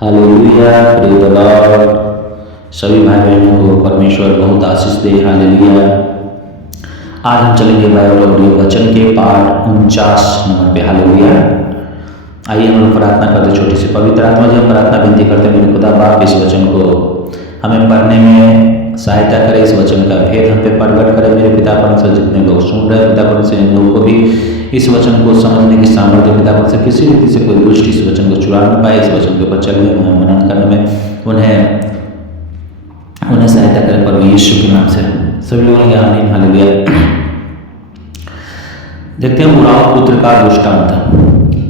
Hallelujah, praise the Lord. सभी भाई बहनों को परमेश्वर बहुत आशीष दे। हालेलुया। आज हम चलेंगे बाइबल ऑडियो वचन के पाठ 49 नंबर पे। हालेलुया। आइए हम लोग प्रार्थना करते छोटी सी। पवित्र आत्मा जी, हम प्रार्थना विनती करते हैं मेरे खुदा बाप इस वचन को हमें पढ़ने में सहायता करे, इस वचन का भेद हम पे प्रकट करे। मेरे पिता परमेश्वर, जितने लोग सुन रहे हैं पिता परमेश्वर, इन लोगों को भी इस वचन को समझने की सामर्थ्य पिता परमेश्वर, किसी रीति से कोई दुष्ट इस वचन को चुरा न पाए। इस वचन के ऊपर चलने में, मनन करने में उन्हें सहायता करे प्रभु यीशु के नाम से। सभी लोगों ने आमीन। हालेलुया। देखते हैं उराव पुत्र का दृष्टांत।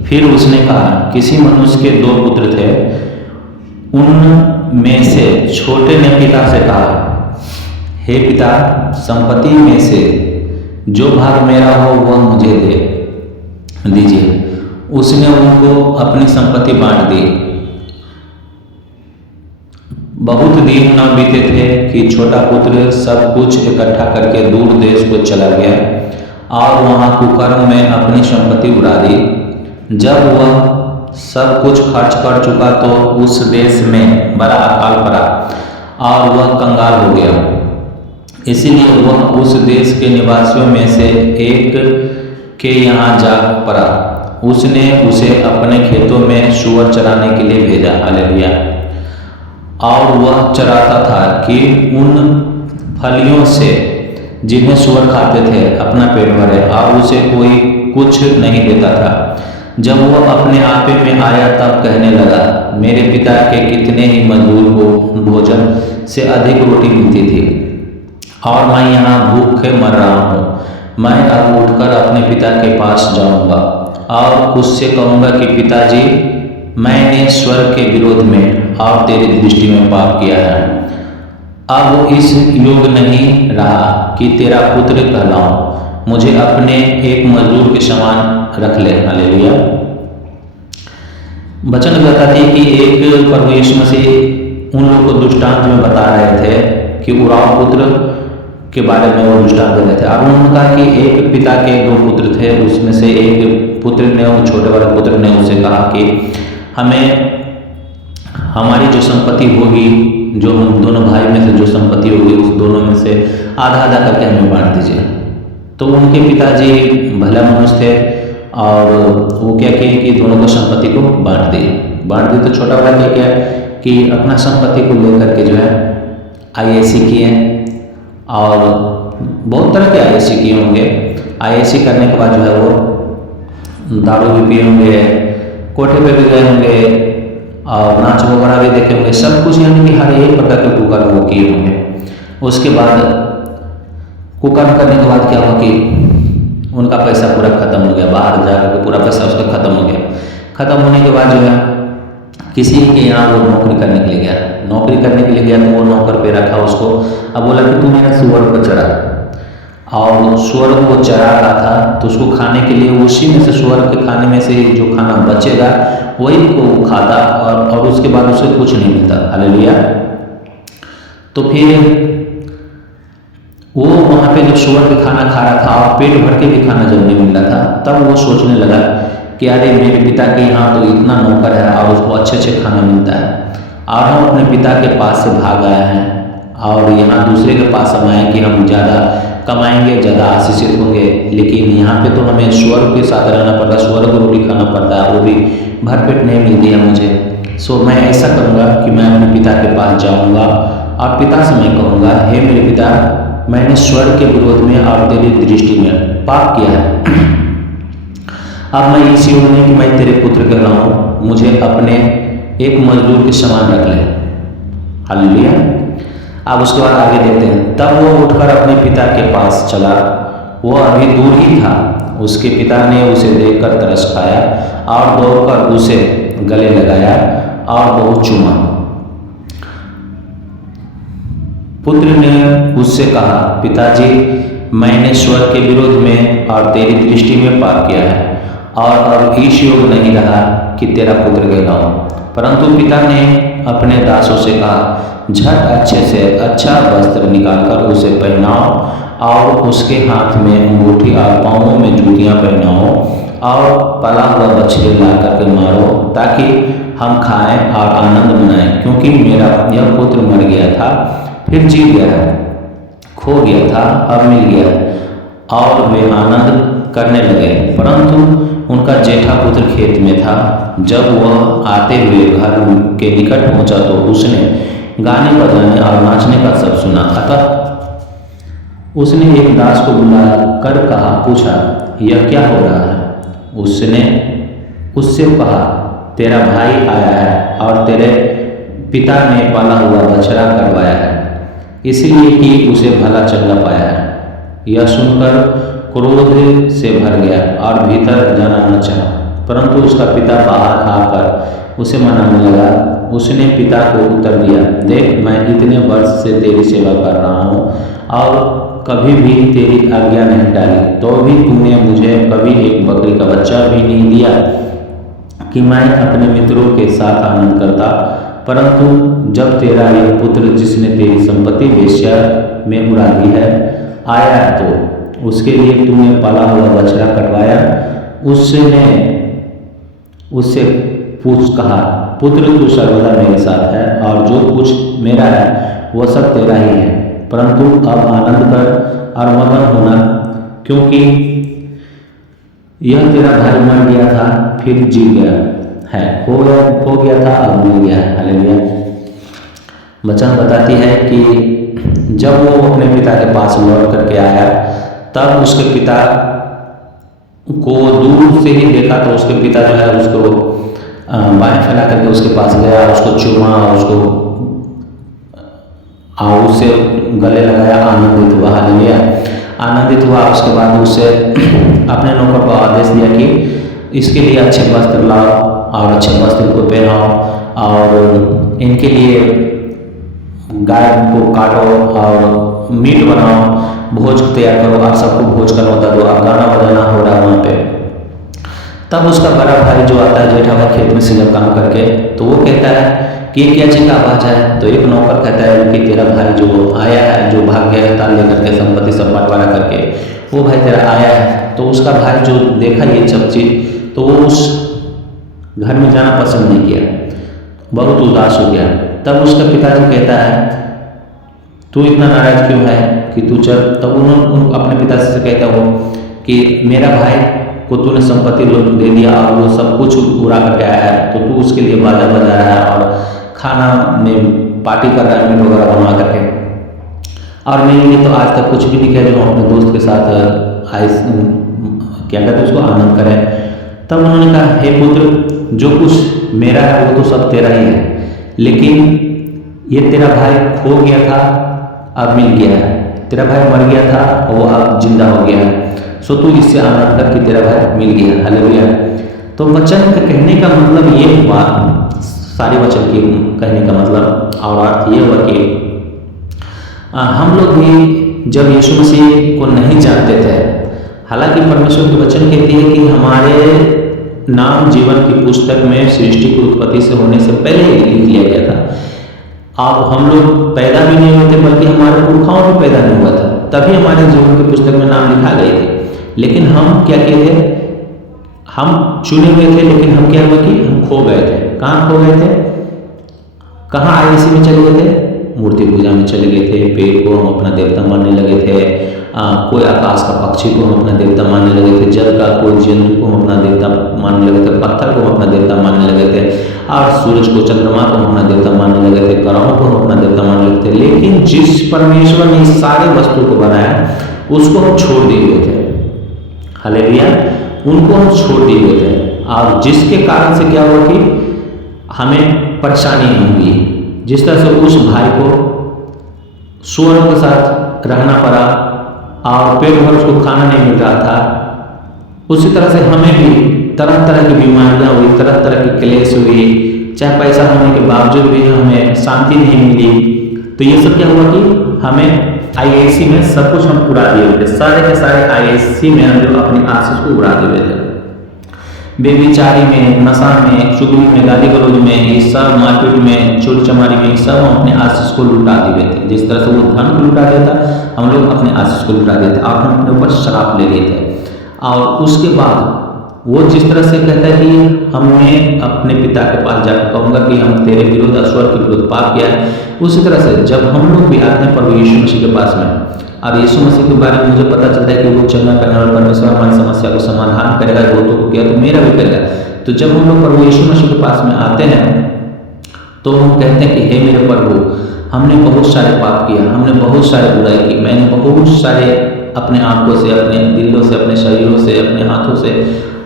फिर उसने कहा, किसी मनुष्य के 2 पुत्र थे। उनमें से छोटे ने पिता से कहा, हे पिता, संपत्ति में से जो भाग मेरा हो वह मुझे दे दीजिए। उसने उनको अपनी संपत्ति बांट दी। बहुत दिन न बीते थे कि छोटा पुत्र सब कुछ इकट्ठा करके दूर देश को चला गया और वहां कुकर्म में अपनी संपत्ति उड़ा दी। जब वह सब कुछ खर्च कर चुका तो उस देश में बड़ा अकाल पड़ा और वह कंगाल हो गया। इसीलिए वह उस देश के निवासियों में से एक के यहाँ जा पड़ा। उसने उसे अपने खेतों में सूअर चराने के लिए भेजा। हालेलुया। और वह चराता था कि उन फलियों से जिन्हें सूअर खाते थे अपना पेट भरे, और उसे कोई कुछ नहीं देता था। जब वह अपने आपे में आया तब कहने लगा, मेरे पिता के कितने ही मजदूर को भोजन से अधिक रोटी मिलती थी और मैं यहाँ भूखे मर रहा हूँ। मैं अब उठकर अपने पिता के पास जाऊँगा और उससे कहूँगा कि पिताजी, मैंने स्वर्ग के विरोध में और तेरी दृष्टि में पाप किया है। अब इस योग नहीं रहा कि तेरा पुत्र कहलाऊं। मुझे अपने एक मजदूर के समान रख ले। हालेलुया। वचन बताते हैं कि एक प्रभु यीशु मसीह उन लोगों को दृष्टांत में बता रहे थे कि उराव पुत्र के बारे में वो दृष्टांत दे रहे थे। और उन्होंने कहा कि एक पिता के 2 पुत्र थे। उसमें से एक पुत्र ने, वो छोटे वाले पुत्र ने उसे कहा कि हमें हमारी जो संपत्ति होगी, जो हम दोनों भाई में से जो संपत्ति होगी, उस दोनों में से आधा आधा करके हमें बांट दीजिए। तो उनके पिताजी भला मनुष्य थे और वो क्या किए कि दोनों को संपत्ति को बांट दिए। तो छोटा वाला क्या किया कि अपना संपत्ति को लेकर के जो है आईएसी किए और बहुत तरह के आईएसी किए होंगे। आईएसी करने के बाद जो है वो दारू भी पिए होंगे, कोठे पे भी गए होंगे और नाच वगैरह भी देखे होंगे। सब कुछ यानी कि हर एक प्रकार के कुकर्म वो किए होंगे। उसके बाद कुकर्म करने के बाद क्या हुआ कि उनका पैसा पूरा खत्म हो गया। बाहर जाकर पूरा पैसा उसका खत्म हो गया। खत्म होने के बाद जो है किसी के यहाँ वो नौकरी करने के लिए गया। नौकरी करने के लिए गया तो वो नौकर पे रखा उसको। अब बोला कि तू मेरा सूअर को चरा, और सूअर को चरा रहा था तो उसको खाने के लिए उसी में से, सूअर के खाने में से जो खाना बचेगा वही को खाता और उसके बाद उसे कुछ नहीं मिलता। हालेलुया। तो फिर वो वहाँ पे जब सूअर के खाना खा रहा था और पेट भर के भी खाना जब नहीं मिल रहा था, तब वो सोचने लगा कि अरे मेरे पिता के यहाँ तो इतना नौकर है और उसको अच्छे अच्छे खाना मिलता है, और हम अपने पिता के पास से भाग आए हैं और यहाँ दूसरे के पास हम आए कि हम ज़्यादा कमाएंगे, ज़्यादा आशीषित होंगे, लेकिन यहाँ पे तो हमें सूअर के साथ रहना पड़ता है, सूअर को रोटी खाना पड़ता है, वो भी भरपेट नहीं मिलती है मुझे। सो मैं ऐसा करूँगा कि मैं अपने पिता के पास जाऊँगा और पिता से मैं कहूँगा, हे मेरे पिता, मैंने स्वर्ग के विरोध में और तेरी दृष्टि में पाप किया है। अब मैं इस योग नहीं कि मैं तेरे पुत्र कहलाऊँ, मुझे अपने एक मजदूर के समान रख ले। हालेलुया। अब उसके बाद आगे देखते हैं। तब वो उठकर अपने पिता के पास चला। वो अभी दूर ही था। उसके पिता ने उसे देखकर तरस खाया और दौड़कर उसे गले लगाया और बहुत चूमा। पुत्र ने उससे कहा, पिताजी, मैंने स्वर्ग के विरोध में और तेरी दृष्टि में पाप किया है और अब इस योग नहीं रहा कि तेरा पुत्र कहलाऊं। परंतु पिता ने अपने दासों से कहा, झट अच्छे से अच्छा वस्त्र निकालकर उसे पहनाओ और उसके हाथ में अंगूठी और पाँवों में जूतियाँ पहनाओ और पला हुआ बछड़े ला करके मारो, ताकि हम खाएं और आनंद मनाएं, क्योंकि मेरा यह पुत्र मर गया था फिर जी गया है, खो गया था अब मिल गया है। और वे आनंद करने लगे। परंतु उनका जेठा पुत्र खेत में था। जब वह आते हुए घर के निकट पहुंचा तो उसने गाने बजाने और नाचने का सब सुना। अतः उसने एक दास को बुला कर कहा, पूछा, यह क्या हो रहा है? उसने उससे कहा, तेरा भाई आया है और तेरे पिता ने पाला हुआ बछड़ा करवाया है, इसलिए कि उसे भला चंगा पाया है। यह सुनकर क्रोध से भर गया और भीतर जाना न चाहा, परंतु उसका पिता बाहर आकर उसे मनाने लगा। उसने पिता को उत्तर दिया, देख, मैं इतने वर्ष से तेरी सेवा कर रहा हूँ और कभी भी तेरी आज्ञा नहीं डाली, तो भी तूने मुझे कभी एक बकरी का बच्चा भी नहीं दिया कि मैं अपने मित्रों के साथ आनंद करता। परंतु जब तेरा यह पुत्र जिसने तेरी संपत्ति वेश्या में उड़ा दी है आया तो उसके लिए तूने पाला हुआ बछड़ा कटवाया। उसने उससे पूछ कहा, पुत्र, तू सर्वदा मेरे साथ है और जो कुछ मेरा है वह सब तेरा ही है, परंतु अब आनंद कर और मगन होना, क्योंकि यह तेरा भाई मर गया था फिर जी गया है, खो गया था अब मिल गया है। हालेलुया। वचन बताती है कि जब वो अपने पिता के पास लौट करके आया तब उसके पिता को दूर से ही देखा तो उसके पिता जो है उसको बाएं फैला करके उसके पास गया, उसको चूमा, उसको उससे गले लगाया, आनंदित हुआ। हालेलुया। आनंदित हुआ। उसके बाद उससे अपने नौकर को आदेश दिया कि इसके लिए अच्छे वस्त्र लाओ और अच्छे वस्त्र को पहनाओ और इनके लिए गाय को काटो और मीट बनाओ, भोज तैयार करो और सबको भोज करवाता दो और गाना बजाना हो रहा है वहाँ पे। तब उसका बड़ा भाई जो आता है, जेठा भाई, खेत में से जब काम करके, तो वो कहता है कि क्या चीज का आवाज है? तो एक नौकर कहता है कि तेरा भाई जो आया है, जो भाग गया है ताल लेकर के, संपत्ति सब बंटवारा करके, वो भाई तेरा आया है। तो उसका भाई जो देखा ये सब चीज, तो वो उस घर में जाना पसंद नहीं किया, बहुत उदास हो गया। तब उसका पिताजी कहता है, तू इतना नाराज क्यों है कि तू चल। तब उन्होंने अपने पिता से कहता हो कि मेरा भाई को तूने संपत्ति दे दिया और वो सब कुछ उड़ा करके आया है, तो तू उसके लिए बाजा बजा रहा है और खाना में पार्टी कर रहा है, मीट वगैरह बनवा करके, और मेरे लिए तो आज तक कुछ भी नहीं किया जो हम अपने दोस्त के साथ आए क्या कहते हैं उसको आनंद करें। तब उन्होंने कहा, हे पुत्र, जो कुछ मेरा है वो तो सब तेरा ही है, लेकिन ये तेरा भाई खो गया था अब मिल गया है, तेरा भाई मर गया था वो अब जिंदा हो गया है, सो तू इससे आनंद कर कि तेरा भाई मिल गया। हालेलुया। तो वचन का कहने का मतलब ये हुआ, सारे वचन के कहने का मतलब और अर्थ ये हुआ कि हम लोग भी जब यीशु मसीह को नहीं जानते थे, हालांकि परमेश्वर के वचन कहती है कि हमारे नाम जीवन की पुस्तक में सृष्टि की उत्पत्ति से होने से पहले ही लिख दिया गया था। अब हम लोग पैदा भी नहीं होते बल्कि हमारे पुरखाओं भी पैदा नहीं हुआ था, तभी हमारे जीवन की पुस्तक में नाम लिखा गए थे। लेकिन हम क्या किए थे? हम चुने हुए थे, लेकिन हम क्या हुआ कि हम खो गए थे। कहाँ खो गए थे? कहाँ आईएससी में चले गए थे? मूर्ति पूजा में चले गए थे। पेड़ को हम अपना देवता मानने लगे थे, कोई आकाश का पक्षी को हम अपना देवता मानने लगे थे, जल का कोई जंतु को हम अपना देवता मानने लगे थे, पत्थर को हम अपना देवता मानने लगे थे, और सूरज को, चंद्रमा को हम अपना देवता मानने लगे थे, ग्रहों को हम अपना देवता मानने लगे थे। लेकिन जिस परमेश्वर ने इस सारे वस्तु को बनाया उसको हम छोड़ दिए हुए थे। हालेलुया। उनको हम छोड़ दिए हुए थे, और जिसके कारण से क्या हुआ कि हमें परेशानी नहीं हुई। जिस तरह से उस भाई को सुअरों के साथ रहना पड़ा और पेट भर उसको खाना नहीं मिल रहा था, उसी तरह से हमें भी तरह तरह की बीमारियां हुई, तरह तरह की क्लेश हुई, चाहे पैसा होने के बावजूद भी हमें शांति नहीं मिली। तो ये सब क्या हुआ कि हमें आईएससी में सब कुछ हम उड़ा दिए हुए थे, सारे के सारे आईएससी में हम जो अपनी आशीष को उड़ा दिए हुए थे। बेविचारी में, नशा में, चुगली में, गाली गलौज में, ये सब मारपीट में, चोरी चमारी में, सब हम अपने आशीष को लुटा दिए थे। जिस तरह से वो धन को लुटा दिया था, हम लोग अपने आशीष को लुटा दिए थे और हम अपने ऊपर श्राप ले लिए थे। और उसके बाद वो जिस तरह से कहता है कि हमने अपने पिता के पास जाकर कहूँगा कि हम तेरे विरुद्ध ईश्वर के विरुद्ध पाप किया है, उसी तरह से जब हम लोग भी आते हैं प्रभु यीशु मसीह के पास में, अब यीशु मसीह के बारे में मुझे पता चलता है कि वो चंगा करने वाला परमेश्वर हमारी समस्या को समाधान करेगा, वो तो किया तो मेरा भी करेगा। तो जब हम लोग प्रभु यीशु मसीह के पास में आते हैं तो हम कहते हैं कि हे मेरे प्रभु, हमने बहुत सारे पाप किया, हमने बहुत सारे बुराई की, मैंने बहुत सारे अपने आंखों से, अपने दिलों से, अपने शरीरों से, अपने हाथों से,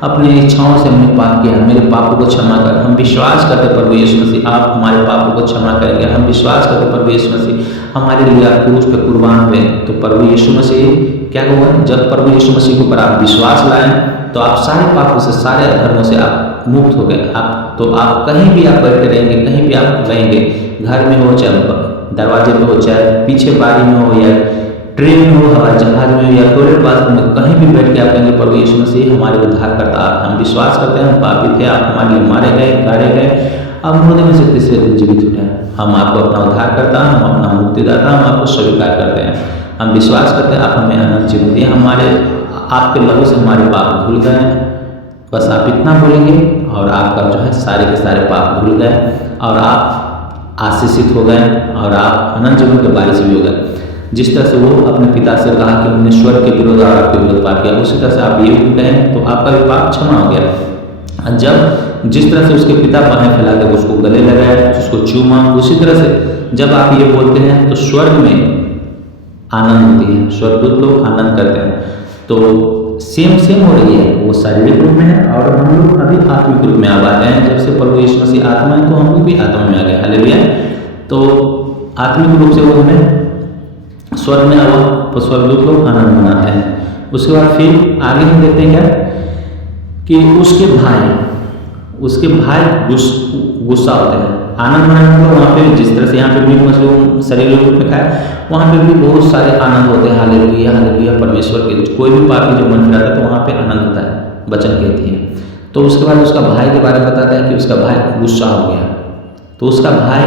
अपनी इच्छाओं से हमने पाप किया, मेरे पापों को क्षमा कर। हम विश्वास करते प्रभु यीशु मसीह आप हमारे पापों को क्षमा करेंगे। हम विश्वास करते प्रभु यीशु मसीह हमारे लिए आप क्रूस पे कुर्बान हुए। तो प्रभु यीशु मसीह क्या हुआ, जब प्रभु यीशु मसीह के ऊपर आप विश्वास लाएं तो आप सारे पापों से, सारे अधर्मों से आप मुक्त हो गए। आप कहीं भी आप बैठे रहेंगे, कहीं भी आप रहेंगे, घर में हो चाहे दरवाजे पे हो, चाहे पीछे बारी में हो, या ट्रेन में हो, हवाई जहाज में हो, या टॉयलेट बाथरूम में, कहीं भी बैठ के आप कहेंगे प्रभु यीशु मसीह हमारे उद्धार करता। हम विश्वास करते हैं हम पापी थे, आप हमारे लिए मारे गए, गाड़े गए, आप मुर्दे में से तीसरे दिन जीवित उठे। हम आपको अपना उद्धार करता, हम अपना मुक्तिदाता, हम आपको स्वीकार करते हैं। हम विश्वास करते हैं आप हमें अनंत जीवन दिए, हमारे आपके लहू से हमारे पाप धुल गए। बस आप इतना बोलेंगे और आपका जो है सारे के सारे पाप धुल गए और आप आशीषित हो गए और आप अनंत जीवन के वारिस भी हो गए। जिस तरह से वो अपने पिता से कहा कि उन्होंने स्वर्ग के विरोध और आपके विरोध पाप किया, उसी तरह से आप ये कहें तो आपका भी पाप क्षमा हो गया। जब जिस तरह से उसके पिता बाहें फैला कर उसको गले लगाए, उसको चूमा, उसी तरह से जब आप ये बोलते हैं तो स्वर्ग में आनंद होती है, स्वर्गदूत लोग आनंद करते हैं। तो सेम हो रही है, वो शारीरिक रूप में है और हम लोग अभी आत्मिक रूप में आ गए हैं। जब से प्रभु यीशु मसीह आत्मा है तो हम लोग भी आत्मा में आ गए, हालेलुया। तो आत्मिक रूप से वो हमें स्वर्ग में आवा तो स्वर्गदूत लोग आनंद मनाते हैं। उसके बाद फिर आगे हम देखते हैं क्या कि उसके भाई गुस्सा होते हैं। आनंद मनाने को वहाँ पे जिस तरह से यहाँ पे मीट मछली शरीर रूप में खाए, वहाँ पे भी बहुत सारे आनंद होते हैं। हालेलुया हालेलुया परमेश्वर के कोई भी पापी जो मन फिराता है तो वहाँ पे आनंद होता है, वचन कहती है। तो उसके बाद उसका भाई के बारे में बताता है कि उसका भाई गुस्सा हो गया। तो उसका भाई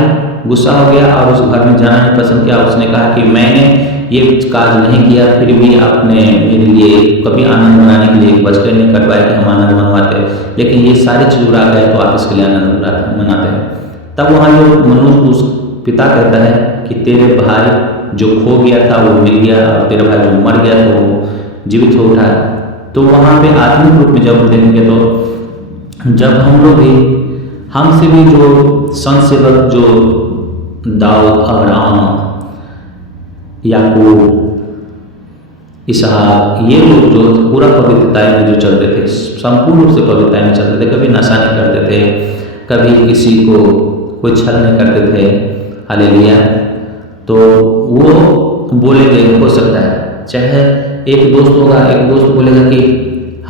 गुस्सा हो गया और उस घर में जाना नहीं पसंद किया। उसने कहा कि मैंने ये काज नहीं किया, फिर भी आपने मेरे लिए कभी आनंद मनाने के लिए बचकर नहीं कटवाया कि हम आनंद मनवाते, लेकिन ये सारी चीज़ उड़ा गए तो आप इसके लिए आनंद मनाते हैं। तब वहाँ जो मनुष्य उस पिता कहता है कि तेरे भाई जो खो गया था वो मिल गया और तेरा भाई जो मर गया था वो जीवित हो उठा। तो वहाँ पे आत्मिक रूप में जब हम देखेंगे तो जब हम लोग भी हमसे भी जो संत सेवक जो दाऊद, अब्राहम, याकूब, इसहाक, ये लोग जो पूरा पवित्रता में जो चलते थे, संपूर्ण रूप से पवित्रता में चलते थे, कभी नशा नहीं करते थे, कभी किसी को कोई छल नहीं करते थे, हालेलुया। तो वो बोलेंगे, हो सकता है चाहे एक दोस्त होगा, एक दोस्त बोलेगा कि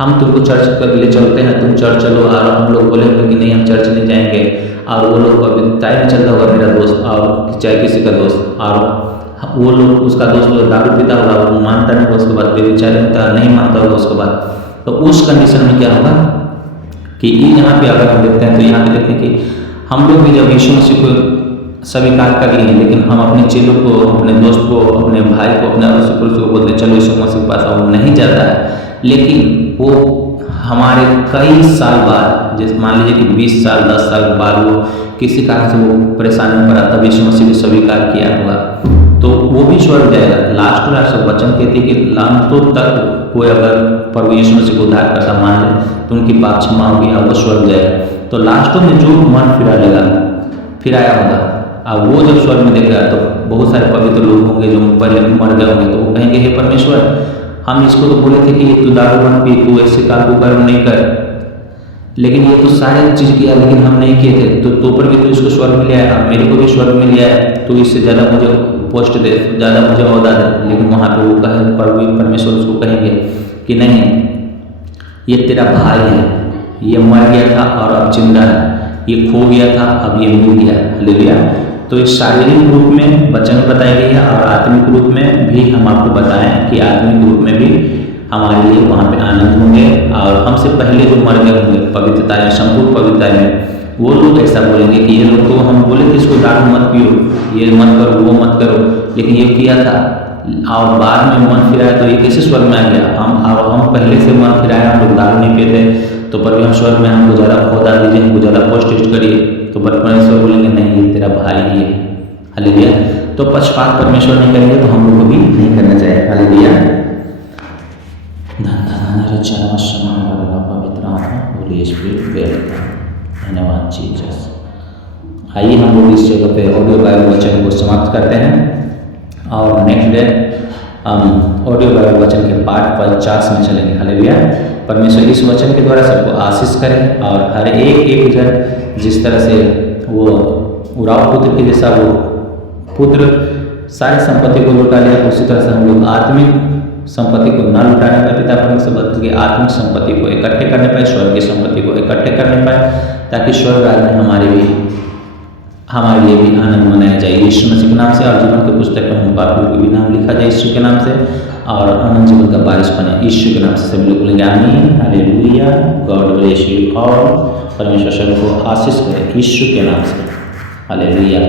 हम तुमको चर्च कर ले चलते हैं, तुम चर्च चलो, और हम लोग बोलेंगे कि नहीं हम चर्च नहीं जाएंगे, और वो लोग पवित्रता में चलता होगा मेरा दोस्त और चाहे किसी का दोस्त, और वो लोग उसका दोस्त लोग दारू पीता होगा, वो मानता नहीं, उसके बाद बेविचारी होता नहीं मानता होगा उसके बाद। तो उस कंडीशन में क्या होगा कि यहाँ पे अगर हम देखते हैं तो यहाँ पे देखते हैं कि हम लोग भी जब यीशु मसीह को स्वीकार कर लिए, लेकिन हम अपने चेलों को, अपने दोस्त को, अपने भाई को, अपने अड़ोसी पड़ोसी को बोलते हैं चलो यीशु मसीह के पास, वो नहीं जाता है। लेकिन वो हमारे कई साल बाद, जैसे मान लीजिए कि 20 साल 10 साल बाद वो किसी कारण से वो परेशानी में पड़ा, तब यीशु मसीह को स्वीकार किया होगा तो वो भी स्वर्ग जाएगा। लास्ट वचन कहती है कि लांतों तक कोई अगर प्रभु यीशु मसीह को उद्धार करता मान ले तो उनकी पाप क्षमा होगी और वो स्वर्ग जाएगा। तो लास्टों में जो मन फिराया होगा, और वो जब स्वर्ग में देखेगा तो बहुत सारे पवित्र लोग होंगे जो पहले मर गए होंगे, तो वो कहेंगे हे परमेश्वर, हम इसको तो बोले थे कि तू दारू मत पी, तू ऐसे काम को कर्म नहीं कर, लेकिन ये तो सारे चीज़ किया लेकिन हम नहीं किए थे, तो पर भी तो इसको स्वर्ग में लिया है, मेरे को भी स्वर्ग में लिया है, तो इससे ज़्यादा मुझे पोस्ट दे, ज़्यादा मुझे औहदा दे। लेकिन वहाँ पे वो कहे परमेश्वर उसको कहेंगे कि नहीं, ये तेरा भाई है, ये मर गया था और अब जिंदा है, ये खो गया था अब ये मिल गया, हालेलुया। तो इस शारीरिक रूप में वचन बताई गई है और आत्मिक रूप में भी हम आपको बताएं कि आत्मिक रूप में भी हमारे लिए वहाँ पे आनंद होंगे, और हमसे पहले जो मर गए होंगे पवित्रता में, संपूर्ण पवित्रता में, वो लोग ऐसा बोलेंगे कि ये लोग तो हम बोले थे इसको दारू मत पियो, ये मत करो, वो मत करो, लेकिन ये किया था, और बाद में मन फिराया तो ये कैसे स्वर्ग में आ गया? हम पहले से मन फिराया, हम लोग दारू नहीं पीते, तो पर हम स्वर्ग में हमको ज़्यादा पौधा दीजिए, हमको ज़्यादा पोस्ट करिए, तो परमेश्वर बोलेंगे नहीं ये तेरा भाई ही है। हालेलुया। तो पक्षपात परमेश्वर नहीं करेंगे तो हम लोग को भी नहीं करना चाहिए। हालेलुया। धन्यवाद जीसस। आइए हम लोग इस जगह पे ऑडियो बाइबल वचन को समाप्त करते हैं और नेक्स्ट डे हम ऑडियो बाइबल वचन के पाठ 50 में चलेंगे। हालेलुया। परमेश्वर इस वचन के द्वारा सबको आशीष करें और हर एक जन जिस तरह से वो उराव पुत्र के जैसा वो पुत्र सारी संपत्ति को लुटा लिया, उसी तरह से हम लोग आत्मिक संपत्ति को न लुटाने पाए, पिता परमेश्वर की आत्मिक संपत्ति को इकट्ठे करने पाए, स्वर्ग की संपत्ति को इकट्ठे करने पाए, ताकि स्वर्ग राज्य में हमारे लिए भी आनंद मनाया जाए यीशु मसीह के नाम से। और जीवन की पुस्तक में हम पापियों को भी नाम लिखा जाए यीशु के नाम से, और अनंत जीवन का वारिस बने यीशु के नाम से। सभी लोग बोलेंगे आमीन। हालेलुया। God bless you. और परमेश्वर सबको आशीष करे यीशु के नाम से। हालेलुया।